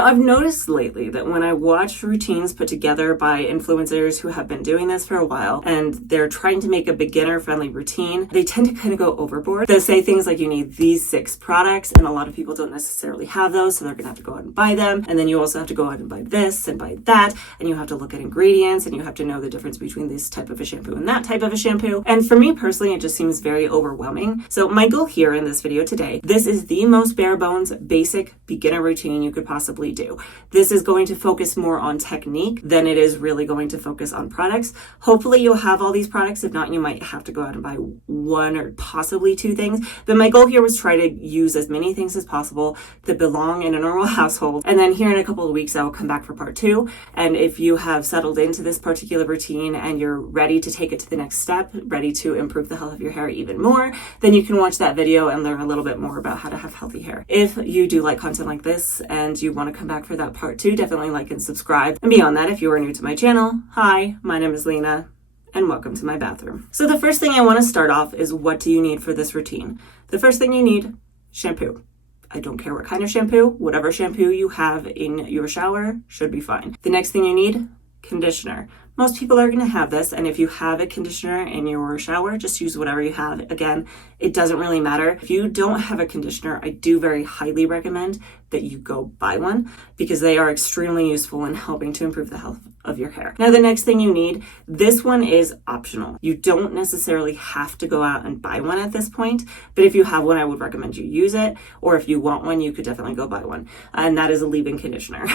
I've noticed lately that when I watch routines put together by influencers who have been doing this for a while and they're trying to make a beginner-friendly routine, they tend to kind of go overboard. They'll say things like you need these 6 products, and a lot of people don't necessarily have those, so they're gonna have to go out and buy them. And then you also have to go out and buy this and buy that, and you have to look at ingredients, and you have to know the difference between this type of a shampoo and that type of a shampoo. And for me personally, it just seems very overwhelming. So my goal here in this video today, this is the most bare bones, basic beginner routine you could possibly do. This is going to focus more on technique than it is really going to focus on products. Hopefully you'll have all these products. If not, you might have to go out and buy 1 or possibly 2 things. But my goal here was try to use as many things as possible that belong in a normal household. And then here in a couple of weeks, I will come back for part 2. And if you have settled into this particular routine and you're ready to take it to the next step, ready to improve the health of your hair even more, then you can watch that video and learn a little bit more about how to have healthy hair. If you do like content like this and you want to come back for that part 2, definitely like and subscribe. And beyond that, if you are new to my channel, hi, my name is Lena, and welcome to my bathroom. So the first thing I want to start off is, what do you need for this routine? The first thing you need, shampoo. I don't care what kind of shampoo, whatever shampoo you have in your shower should be fine. The next thing you need, conditioner. Most people are going to have this, and if you have a conditioner in your shower, just use whatever you have. Again, it doesn't really matter. If you don't have a conditioner, I do very highly recommend that you go buy one, because they are extremely useful in helping to improve the health of your hair. Now, the next thing you need, this one is optional. You don't necessarily have to go out and buy one at this point, but if you have one, I would recommend you use it, or if you want one, you could definitely go buy one, and that is a leave-in conditioner.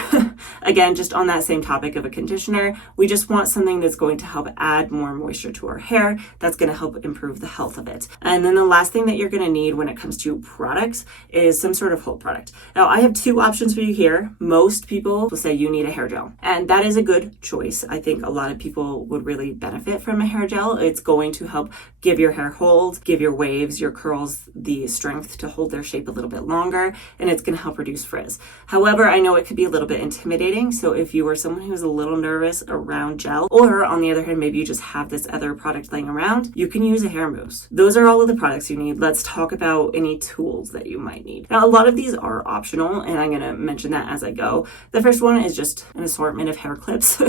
Again, just on that same topic of a conditioner, we just want something that's going to help add more moisture to our hair, that's going to help improve the health of it. And then the last thing that you're going to need when it comes to products is some sort of hold product. Now, I have 2 options for you here. Most people will say you need a hair gel, and that is a good choice. I think a lot of people would really benefit from a hair gel. It's going to help give your hair hold, give your waves, your curls the strength to hold their shape a little bit longer, and it's going to help reduce frizz. However, I know it could be a little bit intimidating, so if you are someone who's a little nervous around gel, or on the other hand, maybe you just have this other product laying around, you can use a hair mousse. Those are all of the products you need. Let's talk about any tools that you might need. Now, a lot of these are optional, and I'm going to mention that as I go. The first one is just an assortment of hair clips.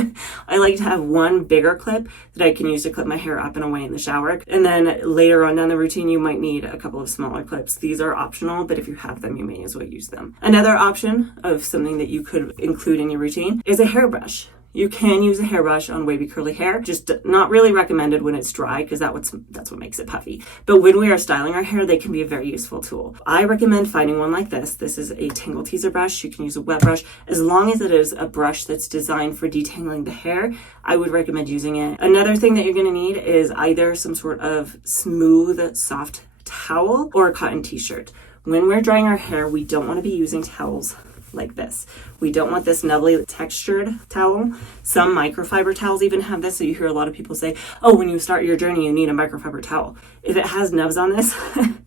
I like to have one bigger clip that I can use to clip my hair up and away in the shower. And then later on down the routine, you might need a couple of smaller clips. These are optional, but if you have them, you may as well use them. Another option of something that you could include in your routine is a hairbrush. You can use a hairbrush on wavy curly hair, just not really recommended when it's dry, because that's what makes it puffy. But when we are styling our hair, they can be a very useful tool. I recommend finding one like this. This is a Tangle Teaser brush. You can use a wet brush. As long as it is a brush that's designed for detangling the hair, I would recommend using it. Another thing that you're going to need is either some sort of smooth, soft towel or a cotton t-shirt. When we're drying our hair, we don't want to be using towels like this. We don't want this nubbly textured towel. Some microfiber towels even have this, so you hear a lot of people say, oh, when you start your journey, you need a microfiber towel. If it has nubs on this,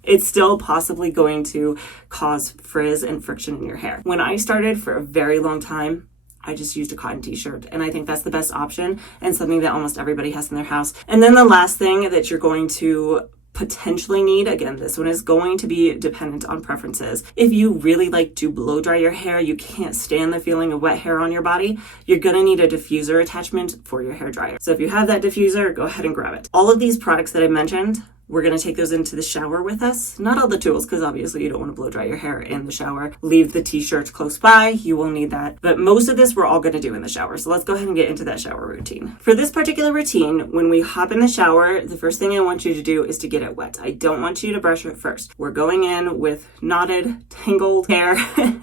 it's still possibly going to cause frizz and friction in your hair. When I started, for a very long time, I just used a cotton t-shirt, and I think that's the best option and something that almost everybody has in their house. And then the last thing that you're going to potentially need, again, this one is going to be dependent on preferences. If you really like to blow dry your hair, you can't stand the feeling of wet hair on your body, you're gonna need a diffuser attachment for your hair dryer. So if you have that diffuser, go ahead and grab it. All of these products that I mentioned, we're going to take those into the shower with us. Not all the tools, because obviously you don't want to blow dry your hair in the shower. Leave the t-shirt close by. You will need that. But most of this we're all going to do in the shower. So let's go ahead and get into that shower routine. For this particular routine, when we hop in the shower, the first thing I want you to do is to get it wet. I don't want you to brush it first. We're going in with knotted, tangled hair,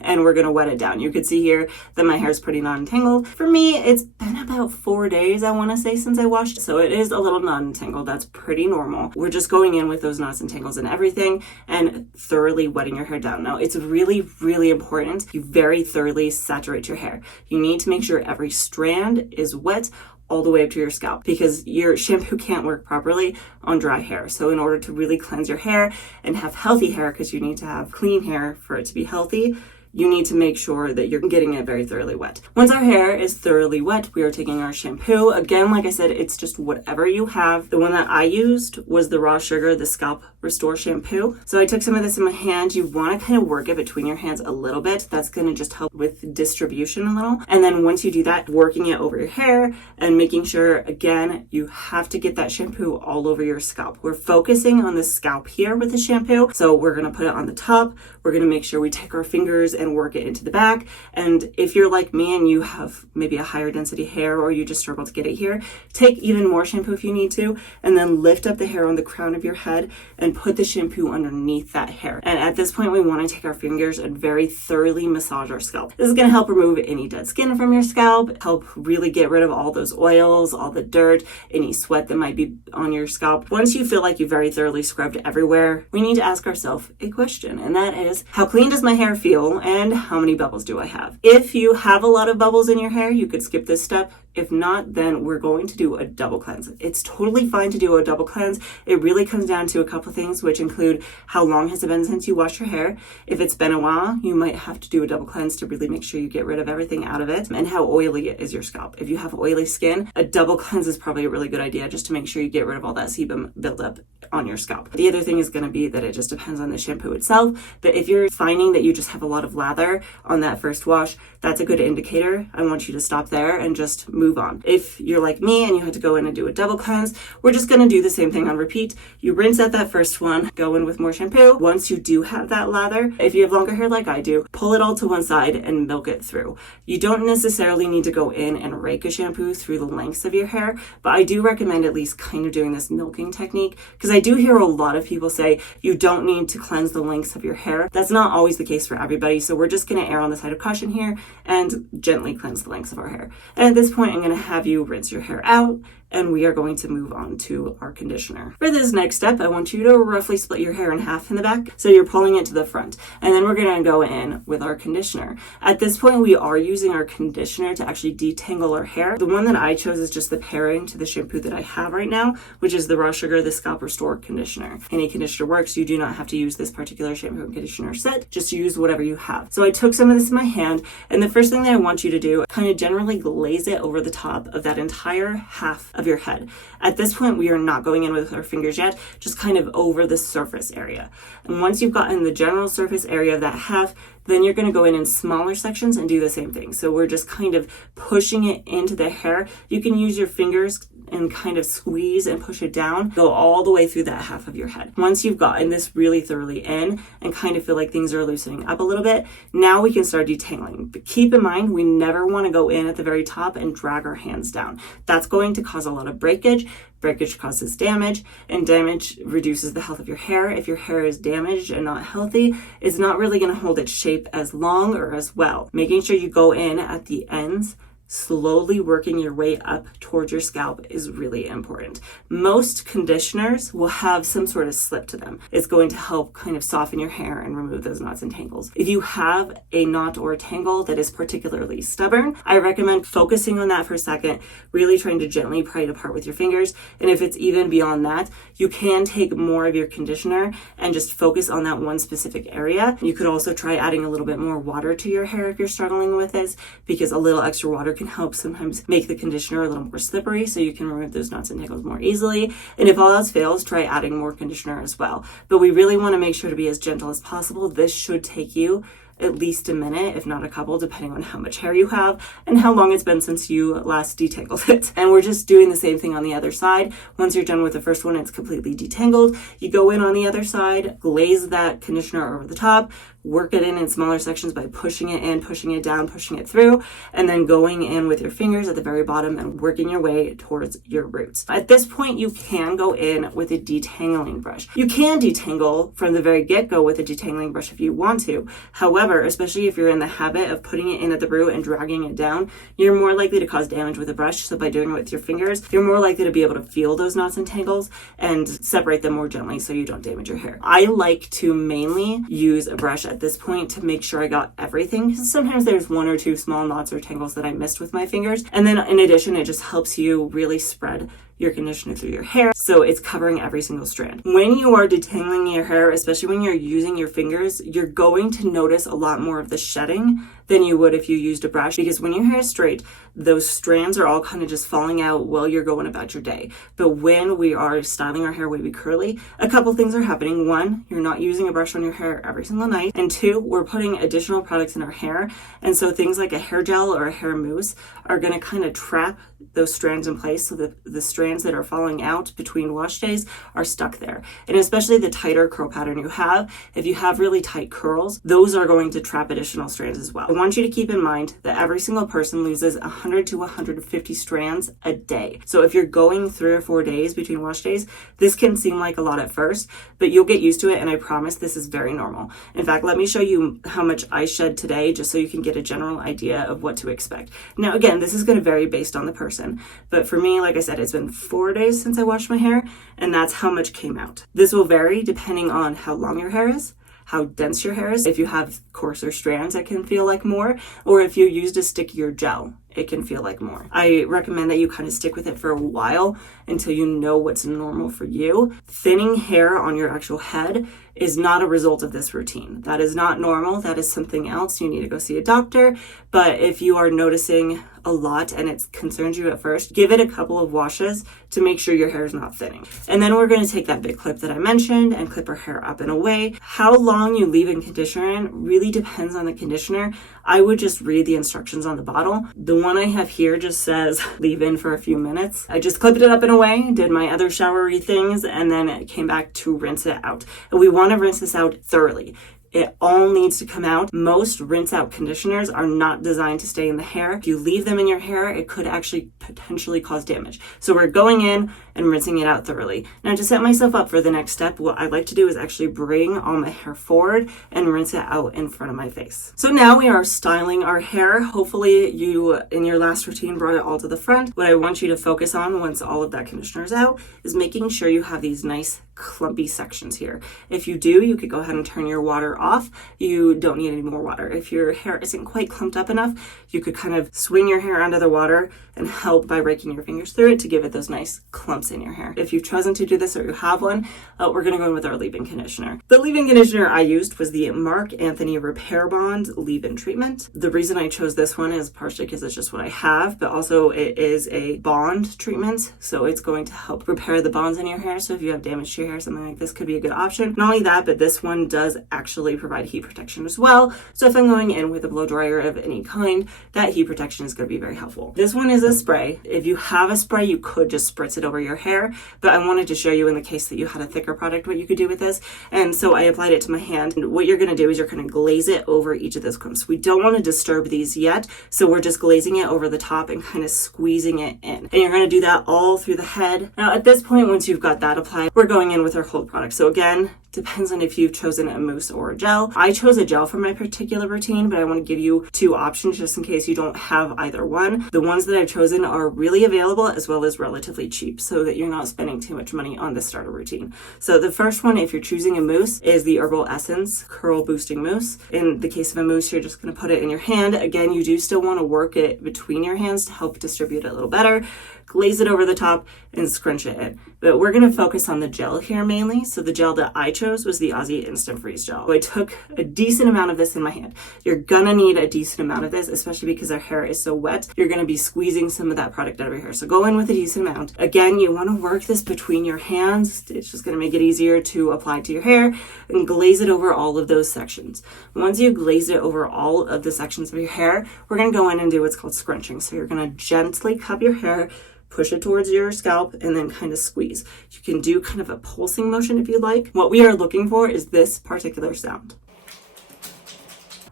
and we're going to wet it down. You can see here that my hair is pretty non-tangled. For me, it's been about 4 days, I want to say, since I washed. So it is a little non-tangled. That's pretty normal. We're just going in with those knots and tangles and everything and thoroughly wetting your hair down. Now, it's really, really important you very thoroughly saturate your hair. You need to make sure every strand is wet all the way up to your scalp, because your shampoo can't work properly on dry hair. So in order to really cleanse your hair and have healthy hair, because you need to have clean hair for it to be healthy, you need to make sure that you're getting it very thoroughly wet. Once our hair is thoroughly wet, we are taking our shampoo. Again, like I said, it's just whatever you have. The one that I used was the Raw Sugar, the Scalp Restore shampoo. So I took some of this in my hand. You want to kind of work it between your hands a little bit. That's going to just help with distribution a little. And then once you do that, working it over your hair and making sure, again, you have to get that shampoo all over your scalp. We're focusing on the scalp here with the shampoo. So we're going to put it on the top. We're going to make sure we take our fingers and work it into the back. And if you're like me and you have maybe a higher density hair or you just struggle to get it here, take even more shampoo if you need to, and then lift up the hair on the crown of your head and put the shampoo underneath that hair. And at this point, we want to take our fingers and very thoroughly massage our scalp. This is going to help remove any dead skin from your scalp, help really get rid of all those oils, all the dirt, any sweat that might be on your scalp. Once you feel like you've very thoroughly scrubbed everywhere, we need to ask ourselves a question, and that is, how clean does my hair feel and how many bubbles do I have? If you have a lot of bubbles in your hair, you could skip this step. If not, then we're going to do a double cleanse. It's totally fine to do a double cleanse. It really comes down to a couple things, which include how long has it been since you washed your hair. If it's been a while, you might have to do a double cleanse to really make sure you get rid of everything out of it, and how oily is your scalp. If you have oily skin, a double cleanse is probably a really good idea just to make sure you get rid of all that sebum buildup on your scalp. The other thing is going to be that it just depends on the shampoo itself, but if you're finding that you just have a lot of lather on that first wash, that's a good indicator. I want you to stop there and just move on. If you're like me and you had to go in and do a double cleanse, we're just going to do the same thing on repeat. You rinse out that first one, go in with more shampoo. Once you do have that lather, if you have longer hair like I do, pull it all to one side and milk it through. You don't necessarily need to go in and rake a shampoo through the lengths of your hair, but I do recommend at least kind of doing this milking technique, because I do hear a lot of people say you don't need to cleanse the lengths of your hair. That's not always the case for everybody, so we're just going to err on the side of caution here and gently cleanse the lengths of our hair. And at this point, I'm going to have you rinse your hair out, and we are going to move on to our conditioner. For this next step, I want you to roughly split your hair in half in the back, so you're pulling it to the front, and then we're gonna go in with our conditioner. At this point, we are using our conditioner to actually detangle our hair. The one that I chose is just the pairing to the shampoo that I have right now, which is the Raw Sugar, the Scalp Restore conditioner. Any conditioner works. You do not have to use this particular shampoo and conditioner set, just use whatever you have. So I took some of this in my hand, and the first thing that I want you to do, kind of generally glaze it over the top of that entire half of your head. At this point, we are not going in with our fingers yet, just kind of over the surface area. And once you've gotten the general surface area of that half, then you're going to go in smaller sections and do the same thing. So we're just kind of pushing it into the hair. You can use your fingers and kind of squeeze and push it down, go all the way through that half of your head. Once you've gotten this really thoroughly in and kind of feel like things are loosening up a little bit, now we can start detangling. But keep in mind, we never want to go in at the very top and drag our hands down. That's going to cause a lot of breakage. Breakage causes damage, and damage reduces the health of your hair. If your hair is damaged and not healthy, it's not really going to hold its shape as long or as well. Making sure you go in at the ends, slowly working your way up towards your scalp is really important. Most conditioners will have some sort of slip to them. It's going to help kind of soften your hair and remove those knots and tangles. If you have a knot or a tangle that is particularly stubborn, I recommend focusing on that for a second, really trying to gently pry it apart with your fingers. And if it's even beyond that, you can take more of your conditioner and just focus on that one specific area. You could also try adding a little bit more water to your hair if you're struggling with this, because a little extra water can help sometimes make the conditioner a little more slippery so you can remove those knots and tangles more easily. And if all else fails, try adding more conditioner as well. But we really want to make sure to be as gentle as possible. This should take you at least a minute, if not a couple, depending on how much hair you have and how long it's been since you last detangled it. And we're just doing the same thing on the other side. Once you're done with the first one, it's completely detangled. You go in on the other side, glaze that conditioner over the top, work it in smaller sections by pushing it in, pushing it down, pushing it through, and then going in with your fingers at the very bottom and working your way towards your roots. At this point, you can go in with a detangling brush. You can detangle from the very get-go with a detangling brush if you want to. However, especially if you're in the habit of putting it in at the root and dragging it down, you're more likely to cause damage with a brush. So by doing it with your fingers, you're more likely to be able to feel those knots and tangles and separate them more gently so you don't damage your hair. I like to mainly use a brush at this point to make sure I got everything, because sometimes there's one or two small knots or tangles that I missed with my fingers. And then in addition, it just helps you really spread your conditioner through your hair, so it's covering every single strand. When you are detangling your hair, especially when you're using your fingers, you're going to notice a lot more of the shedding than you would if you used a brush, because when your hair is straight, those strands are all kind of just falling out while you're going about your day. But when we are styling our hair wavy curly, a couple things are happening. One, you're not using a brush on your hair every single night. And two, we're putting additional products in our hair. And so things like a hair gel or a hair mousse are going to kind of trap those strands in place, so that the strands that are falling out between wash days are stuck there. And especially the tighter curl pattern you have, if you have really tight curls, those are going to trap additional strands as well. I want you to keep in mind that every single person loses 100 to 150 strands a day. So if you're going 3 or 4 days between wash days, this can seem like a lot at first, but you'll get used to it, and I promise this is very normal. In fact, let me show you how much I shed today, just so you can get a general idea of what to expect. Now again, this is going to vary based on the person, but for me, like I said, it's been 4 days since I washed my hair, and that's how much came out. This will vary depending on how long your hair is, how dense your hair is. If you have coarser strands, it can feel like more, or if you used a stickier gel, it can feel like more. I recommend that you kind of stick with it for a while until you know what's normal for you. Thinning hair on your actual head is not a result of this routine. That is not normal. That is something else. You need to go see a doctor. But if you are noticing a lot and it concerns you at first, give it a couple of washes to make sure your hair is not thinning. And then we're going to take that big clip that I mentioned and clip our hair up and away. How long you leave in conditioner in really depends on the conditioner. I would just read the instructions on the bottle. The one I have here just says leave in for a few minutes. I just clipped it up and away, did my other showery things, and then came back to rinse it out. And we want to rinse this out thoroughly. It all needs to come out. Most rinse out conditioners are not designed to stay in the hair. If you leave them in your hair, it could actually potentially cause damage. So we're going in and rinsing it out thoroughly. Now, to set myself up for the next step, what I like to do is actually bring all my hair forward and rinse it out in front of my face. So now we are styling our hair. Hopefully you, in your last routine, brought it all to the front. What I want you to focus on once all of that conditioner is out is making sure you have these nice clumpy sections here. If you do, you could go ahead and turn your water off. You don't need any more water. If your hair isn't quite clumped up enough, you could kind of swing your hair under the water and help by raking your fingers through it to give it those nice clumps in your hair. If you've chosen to do this or you have one, we're going to go in with our leave-in conditioner. The leave-in conditioner I used was the Marc Anthony Repair Bond leave-in treatment. The reason I chose this one is partially because it's just what I have, but also it is a bond treatment, so it's going to help repair the bonds in your hair. So if you have damage to your hair, something like this could be a good option. Not only that, but this one does actually provide heat protection as well. So if I'm going in with a blow dryer of any kind, that heat protection is going to be very helpful. This one is a spray. If you have a spray, you could just spritz it over your hair, but I wanted to show you in the case that you had a thicker product what you could do with this. And so I applied it to my hand. And what you're going to do is you're going to glaze it over each of those clumps. We don't want to disturb these yet, so we're just glazing it over the top and kind of squeezing it in. And you're going to do that all through the head. Now at this point, once you've got that applied, we're going in with our hold product. So again, depends on if you've chosen a mousse or a gel. I chose a gel for my particular routine, but I want to give you two options just in case you don't have either one. The ones that I've chosen are really available as well as relatively cheap, so that you're not spending too much money on this starter routine. So the first one, if you're choosing a mousse, is the Herbal Essence Curl Boosting Mousse. In the case of a mousse, you're just going to put it in your hand. Again, you do still want to work it between your hands to help distribute it a little better. Glaze it over the top and scrunch it in. But we're going to focus on the gel here mainly. So the gel that I chose was the Aussie Instant Freeze Gel. So I took a decent amount of this in my hand. You're gonna need a decent amount of this, especially because our hair is so wet. You're gonna be squeezing some of that product out of your hair. So go in with a decent amount. Again, you want to work this between your hands. It's just gonna make it easier to apply to your hair, and glaze it over all of those sections. Once you glaze it over all of the sections of your hair, we're gonna go in and do what's called scrunching. So you're gonna gently cup your hair, push it towards your scalp, and then kind of squeeze. You can do kind of a pulsing motion if you like. What we are looking for is this particular sound.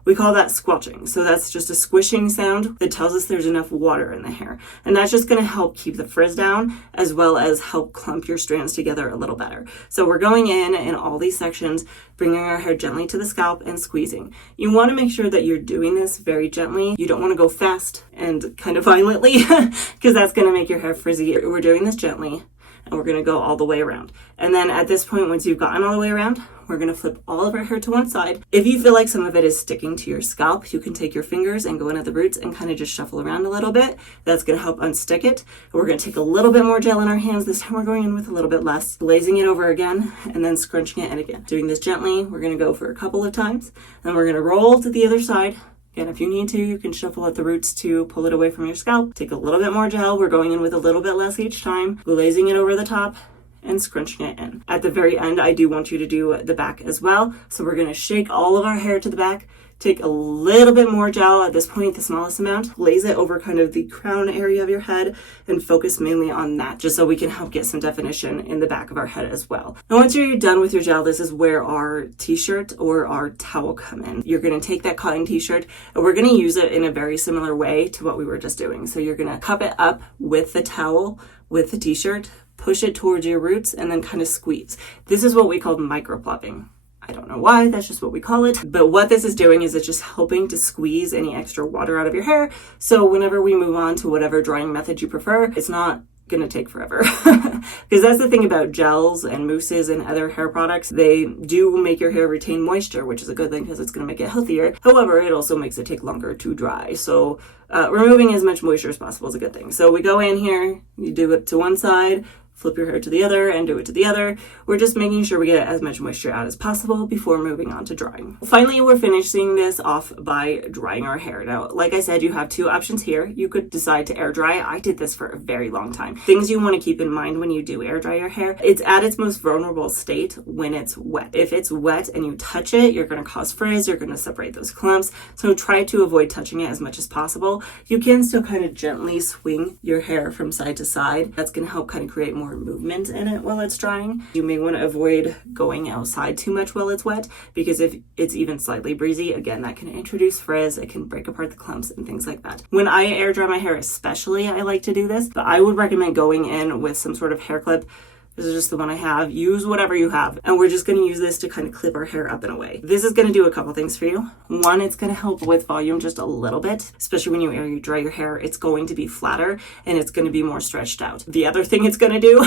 We call that squelching. So that's just a squishing sound that tells us there's enough water in the hair. And that's just going to help keep the frizz down, as well as help clump your strands together a little better. So we're going in all these sections, bringing our hair gently to the scalp and squeezing. You want to make sure that you're doing this very gently. You don't want to go fast and kind of violently because that's going to make your hair frizzy. We're doing this gently. and we're going to go all the way around. And then at this point, once you've gotten all the way around, we're going to flip all of our hair to one side. If you feel like some of it is sticking to your scalp, you can take your fingers and go in at the roots and kind of just shuffle around a little bit. That's going to help unstick it. We're going to take a little bit more gel in our hands. This time we're going in with a little bit less, glazing it over again, and then scrunching it in again. Doing this gently, we're going to go for a couple of times. Then we're going to roll to the other side. Again, if you need to, you can shuffle at the roots to pull it away from your scalp. Take a little bit more gel. We're going in with a little bit less each time, glazing it over the top and scrunching it in. At the very end, I do want you to do the back as well. So we're going to shake all of our hair to the back, take a little bit more gel at this point, the smallest amount, glaze it over kind of the crown area of your head and focus mainly on that, just so we can help get some definition in the back of our head as well. Now, once you're done with your gel, this is where our t-shirt or our towel come in. You're going to take that cotton t-shirt and we're going to use it in a very similar way to what we were just doing. So you're going to cup it up with the towel, with the t-shirt, push it towards your roots, and then kind of squeeze. This is what we call micro plopping. I don't know why, that's just what we call it. But what this is doing is it's just helping to squeeze any extra water out of your hair. So whenever we move on to whatever drying method you prefer, it's not going to take forever. Because that's the thing about gels and mousses and other hair products. They do make your hair retain moisture, which is a good thing because it's going to make it healthier. However, it also makes it take longer to dry. So removing as much moisture as possible is a good thing. So we go in here, you do it to one side, flip your hair to the other and do it to the other. We're just making sure we get as much moisture out as possible before moving on to drying. Finally, we're finishing this off by drying our hair. Now, like I said, you have two options here. You could decide to air dry. I did this for a very long time. Things you want to keep in mind when you do air dry your hair, it's at its most vulnerable state when it's wet. If it's wet and you touch it, you're going to cause frizz, you're going to separate those clumps. So try to avoid touching it as much as possible. You can still kind of gently swing your hair from side to side. That's going to help kind of create more movement in it while it's drying. You may want to avoid going outside too much while it's wet, because if it's even slightly breezy, again, that can introduce frizz, it can break apart the clumps and things like that. When I air dry my hair especially, I like to do this, but I would recommend going in with some sort of hair clip. This is just the one I have. Use whatever you have. And we're just going to use this to kind of clip our hair up and away. This is going to do a couple things for you. One, it's going to help with volume just a little bit, especially when you dry your hair. It's going to be flatter and it's going to be more stretched out. The other thing it's going to do,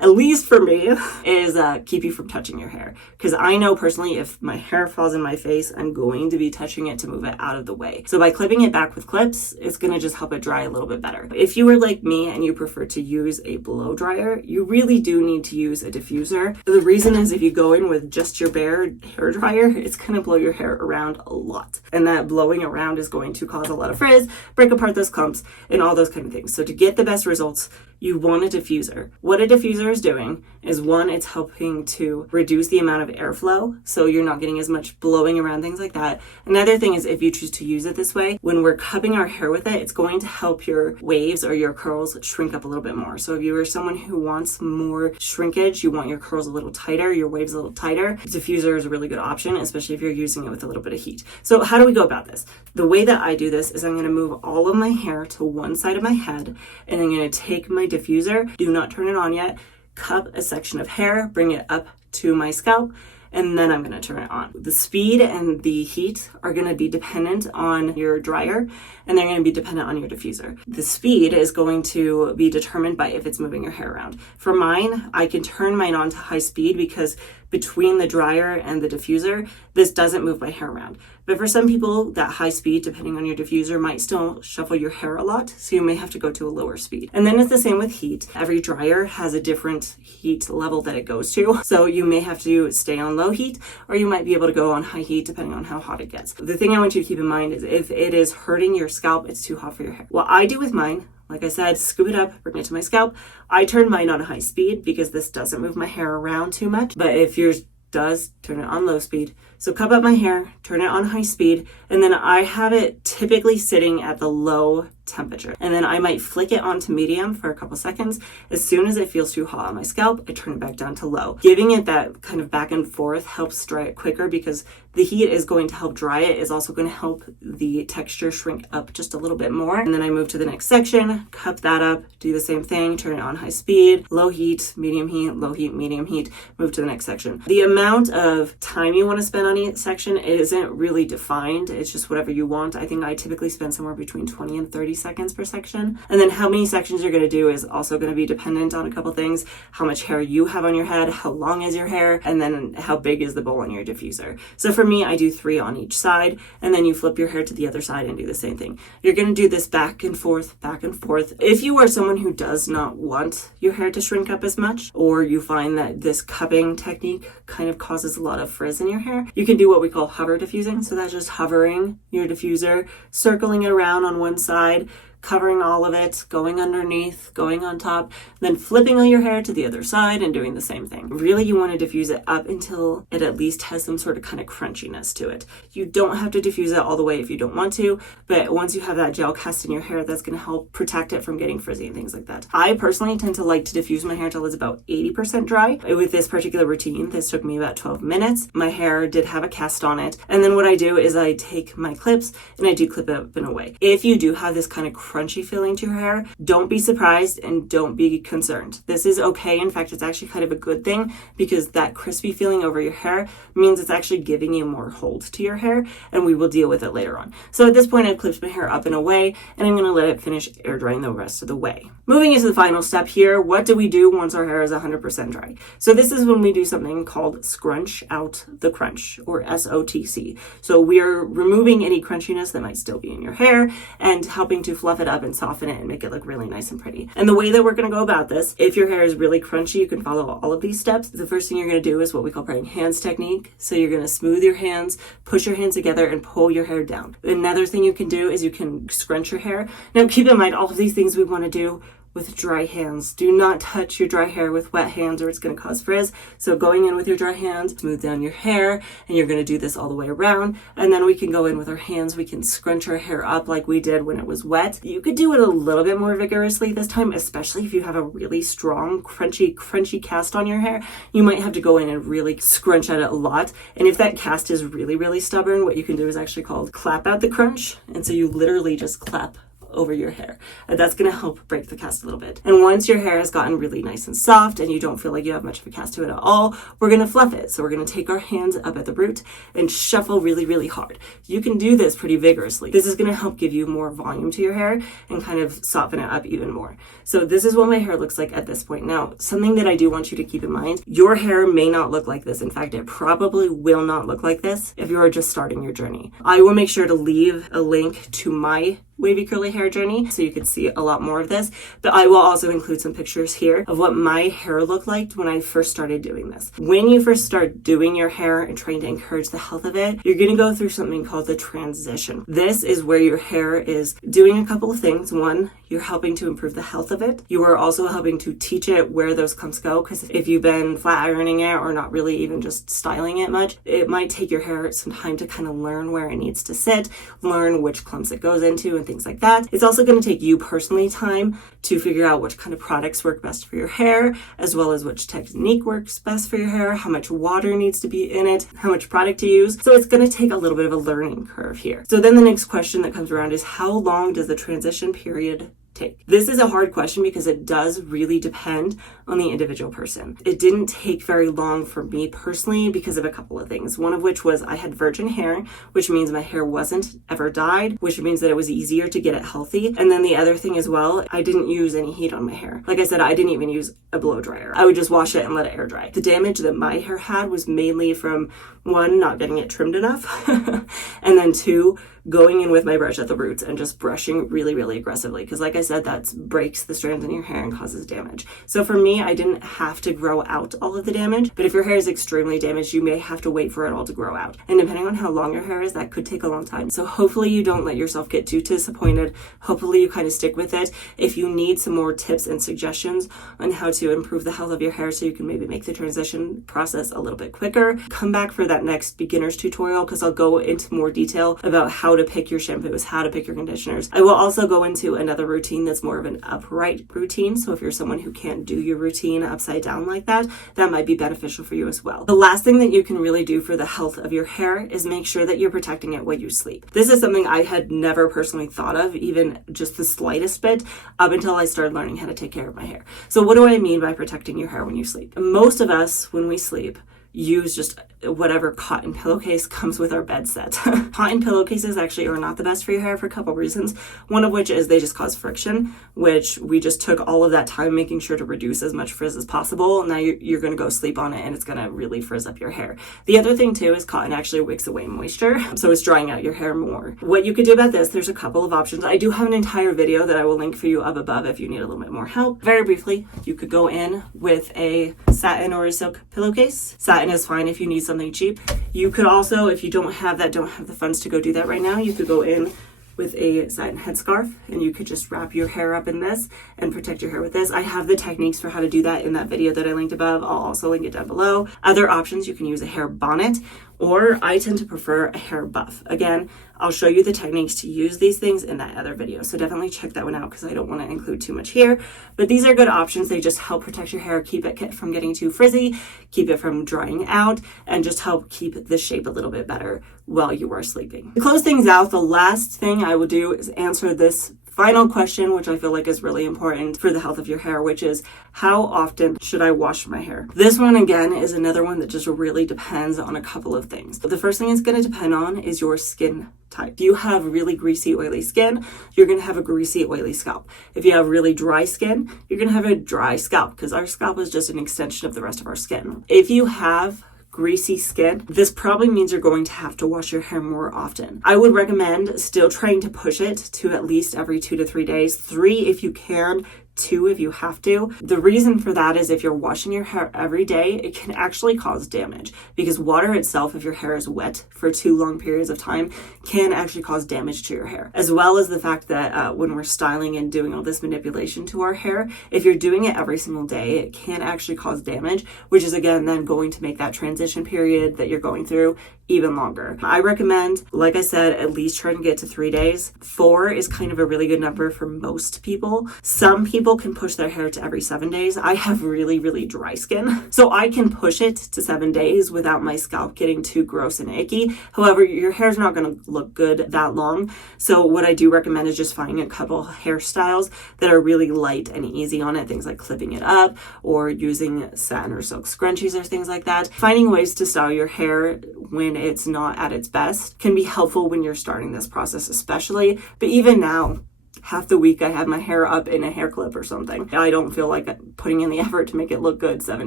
at least for me, is keep you from touching your hair. Because I know personally, if my hair falls in my face, I'm going to be touching it to move it out of the way. So by clipping it back with clips, it's going to just help it dry a little bit better. If you were like me and you prefer to use a blow dryer, you really do need to use a diffuser. The reason is if you go in with just your bare hair dryer, it's going to blow your hair around a lot. And that blowing around is going to cause a lot of frizz, break apart those clumps, and all those kind of things. So to get the best results, you want a diffuser. What a diffuser is doing is, one, it's helping to reduce the amount of airflow, so you're not getting as much blowing around, things like that. Another thing is, if you choose to use it this way, when we're cupping our hair with it, it's going to help your waves or your curls shrink up a little bit more. So if you are someone who wants more shrinkage, you want your curls a little tighter, your waves a little tighter, diffuser is a really good option, especially if you're using it with a little bit of heat. So how do we go about this? The way that I do this is I'm going to move all of my hair to one side of my head, and I'm going to take my diffuser, do not turn it on yet, cup a section of hair, bring it up to my scalp, and then I'm going to turn it on. The speed and the heat are going to be dependent on your dryer, and they're going to be dependent on your diffuser. The speed is going to be determined by if it's moving your hair around. For mine, I can turn mine on to high speed because between the dryer and the diffuser, this doesn't move my hair around. But for some people, that high speed, depending on your diffuser, might still shuffle your hair a lot, so you may have to go to a lower speed. And then it's the same with heat. Every dryer has a different heat level that it goes to, so you may have to stay on low heat, or you might be able to go on high heat depending on how hot it gets. The thing I want you to keep in mind is if it is hurting your scalp, it's too hot for your hair. What I do with mine, like I said, scoop it up, bring it to my scalp. I turn mine on high speed because this doesn't move my hair around too much. But if yours does, turn it on low speed. So cup up my hair, turn it on high speed, and then I have it typically sitting at the low temperature. And then I might flick it onto medium for a couple seconds. As soon as it feels too hot on my scalp, I turn it back down to low. Giving it that kind of back and forth helps dry it quicker because the heat is going to help dry it, is also going to help the texture shrink up just a little bit more. And then I move to the next section, cup that up, do the same thing, turn it on high speed, low heat, low heat, medium heat, move to the next section. The amount of time you want to spend on each section isn't really defined. It's just whatever you want. I think I typically spend somewhere between 20 and 30 seconds per section. And then how many sections you're going to do is also going to be dependent on a couple things: how much hair you have on your head, how long is your hair, and then how big is the bowl on your diffuser. So for me, I do 3 on each side, and then you flip your hair to the other side and do the same thing. You're going to do this back and forth, back and forth. If you are someone who does not want your hair to shrink up as much, or you find that this cupping technique kind of causes a lot of frizz in your hair, you can do what we call hover diffusing. So that's just hovering your diffuser, circling it around on one side, covering all of it, going underneath, going on top, then flipping all your hair to the other side and doing the same thing. Really, you want to diffuse it up until it at least has some sort of kind of crunchiness to it. You don't have to diffuse it all the way if you don't want to, but once you have that gel cast in your hair, that's going to help protect it from getting frizzy and things like that. I personally tend to like to diffuse my hair until it's about 80% dry. With this particular routine, this took me about 12 minutes. My hair did have a cast on it, and then what I do is I take my clips and I do clip it up and away. If you do have this kind of crunchy feeling to your hair, don't be surprised and don't be concerned. This is okay. In fact, it's actually kind of a good thing, because that crispy feeling over your hair means it's actually giving you more hold to your hair, and we will deal with it later on. So at this point, I've clipped my hair up and away, and I'm going to let it finish air drying the rest of the way. Moving into the final step here, what do we do once our hair is 100% dry? So this is when we do something called scrunch out the crunch, or SOTC. So we're removing any crunchiness that might still be in your hair and helping to fluff it up and soften it and make it look really nice and pretty. And the way that we're going to go about this, if your hair is really crunchy, you can follow all of these steps. The first thing you're going to do is what we call praying hands technique. So you're going to smooth your hands, push your hands together, and pull your hair down. Another thing you can do is you can scrunch your hair. Now keep in mind, all of these things we want to do with dry hands. Do not touch your dry hair with wet hands or it's going to cause frizz. So going in with your dry hands, smooth down your hair, and you're going to do this all the way around. And then we can go in with our hands, we can scrunch our hair up like we did when it was wet. You could do it a little bit more vigorously this time, especially if you have a really strong, crunchy cast on your hair. You might have to go in and really scrunch at it a lot. And if that cast is really stubborn, what you can do is actually called clap out the crunch. And so you literally just clap over your hair, and that's going to help break the cast a little bit. And once your hair has gotten really nice and soft and you don't feel like you have much of a cast to it at all, we're going to fluff it. So we're going to take our hands up at the root and shuffle really hard. You can do this pretty vigorously. This is going to help give you more volume to your hair and kind of soften it up even more. So this is what my hair looks like at this point. Now, something that I do want you to keep in mind, your hair may not look like this. In fact, it probably will not look like this if you are just starting your journey. I will make sure to leave a link to my wavy curly hair journey so you can see a lot more of this, but I will also include some pictures here of what my hair looked like when I first started doing this. When you first start doing your hair and trying to encourage the health of it, you're going to go through something called the transition. This is where your hair is doing a couple of things. One, you're helping to improve the health of it. You are also helping to teach it where those clumps go, because if you've been flat ironing it or not really even just styling it much, it might take your hair some time to kind of learn where it needs to sit, learn which clumps it goes into and things like that. It's also going to take you personally time to figure out which kind of products work best for your hair, as well as which technique works best for your hair, how much water needs to be in it, how much product to use. So it's going to take a little bit of a learning curve here. So then the next question that comes around is, how long does the transition period take? This is a hard question because it does really depend on the individual person. It didn't take very long for me personally because of a couple of things. One of which was I had virgin hair, which means my hair wasn't ever dyed, which means that it was easier to get it healthy. And then the other thing as well, I didn't use any heat on my hair. Like I said, I didn't even use a blow dryer. I would just wash it and let it air dry. The damage that my hair had was mainly from, one, not getting it trimmed enough, and then two, going in with my brush at the roots and just brushing really aggressively, because like I said, that breaks the strands in your hair and causes damage. So for me, I didn't have to grow out all of the damage, but if your hair is extremely damaged, you may have to wait for it all to grow out. And depending on how long your hair is, that could take a long time. So hopefully you don't let yourself get too disappointed. Hopefully you kind of stick with it. If you need some more tips and suggestions on how to improve the health of your hair so you can maybe make the transition process a little bit quicker, come back for that next beginner's tutorial, because I'll go into more detail about how to pick your shampoos, how to pick your conditioners. I will also go into another routine that's more of an upright routine. So if you're someone who can't do your routine upside down like that, that might be beneficial for you as well. The last thing that you can really do for the health of your hair is make sure that you're protecting it when you sleep. This is something I had never personally thought of, even just the slightest bit, up until I started learning how to take care of my hair. So what do I mean by protecting your hair when you sleep? Most of us, when we sleep, use just whatever cotton pillowcase comes with our bed set. Cotton pillowcases actually are not the best for your hair for a couple reasons. One of which is they just cause friction, which we just took all of that time making sure to reduce as much frizz as possible. Now you're going to go sleep on it and it's going to really frizz up your hair. The other thing too is cotton actually wicks away moisture, so it's drying out your hair more. What you could do about this, there's a couple of options. I do have an entire video that I will link for you up above if you need a little bit more help. Very briefly, you could go in with a satin or a silk pillowcase. Satin is fine if you need something cheap. You could also, if you don't have the funds to go do that right now, you could go in with a satin headscarf and you could just wrap your hair up in this and protect your hair with this. I have the techniques for how to do that in that video that I linked above. I'll also link it down below. Other options, you can use a hair bonnet, or I tend to prefer a hair buff. Again, I'll show you the techniques to use these things in that other video, so definitely check that one out because I don't want to include too much here. But these are good options. They just help protect your hair, keep it from getting too frizzy, keep it from drying out, and just help keep the shape a little bit better while you are sleeping. To close things out, the last thing I will do is answer this final question, which I feel like is really important for the health of your hair, which is how often should I wash my hair? This one, again, is another one that just really depends on a couple of things. The first thing it's going to depend on is your skin type. If you have really greasy, oily skin, you're going to have a greasy, oily scalp. If you have really dry skin, you're going to have a dry scalp because our scalp is just an extension of the rest of our skin. If you have greasy skin, this probably means you're going to have to wash your hair more often. I would recommend still trying to push it to at least every 2 to 3 days, 3 if you can, 2 if you have to. The reason for that is if you're washing your hair every day, it can actually cause damage because water itself, if your hair is wet for too long periods of time, can actually cause damage to your hair. As well as the fact that when we're styling and doing all this manipulation to our hair, if you're doing it every single day, it can actually cause damage, which is again then going to make that transition period that you're going through even longer. I recommend, like I said, at least trying to get to 3 days. 4 is kind of a really good number for most people. Some people can push their hair to every 7 days. I have really, really dry skin, so I can push it to 7 days without my scalp getting too gross and icky. However, your hair's not going to look good that long. So what I do recommend is just finding a couple hairstyles that are really light and easy on it. Things like clipping it up or using satin or silk scrunchies or things like that. Finding ways to style your hair when it's not at its best can be helpful when you're starting this process especially. But even now, half the week I have my hair up in a hair clip or something. I don't feel like putting in the effort to make it look good 7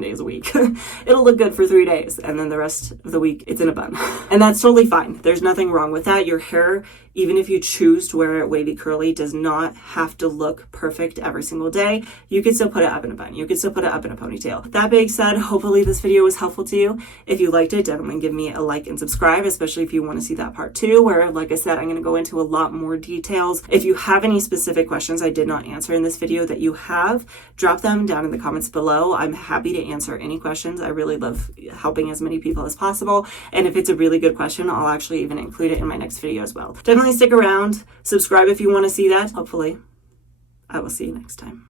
days a week. It'll look good for 3 days and then the rest of the week it's in a bun. And that's totally fine. There's nothing wrong with that. Your hair, even if you choose to wear it wavy curly, does not have to look perfect every single day. You can still put it up in a bun. You can still put it up in a ponytail. That being said, hopefully this video was helpful to you. If you liked it, definitely give me a like and subscribe, especially if you want to see that part 2, where, like I said, I'm going to go into a lot more details. If you have any specific questions I did not answer in this video that you have, drop them down in the comments below. I'm happy to answer any questions. I really love helping as many people as possible. And if it's a really good question, I'll actually even include it in my next video as well. Definitely stick around, subscribe if you want to see that. Hopefully, I will see you next time.